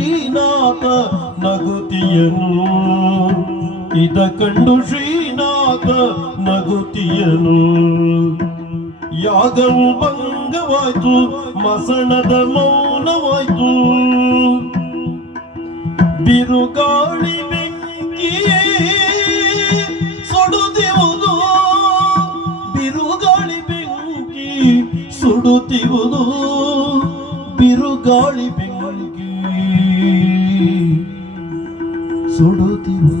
ಶ್ರೀನಾಥ ನಗುತಿಯನು, ಇದ ಕಂಡು ಶ್ರೀನಾಥ ನಗುತಿಯನು. ಯಾಗವು ಭಂಗವಾಯ್ತು, ಮಸಣದ ಮೌನವಾಯ್ತು. ಬಿರುಗಾಳಿ ಬೆಂಕಿ ಸುಡುತ್ತಿರುವುದು, ಬಿರುಗಾಳಿ ಬೆಂಕಿ ಸುಡುತ್ತಿರುವುದು, ಬಿರುಗಾಳಿ ಬೆಂಕಿ ಸುಡುತ್ತಿರುವುದು.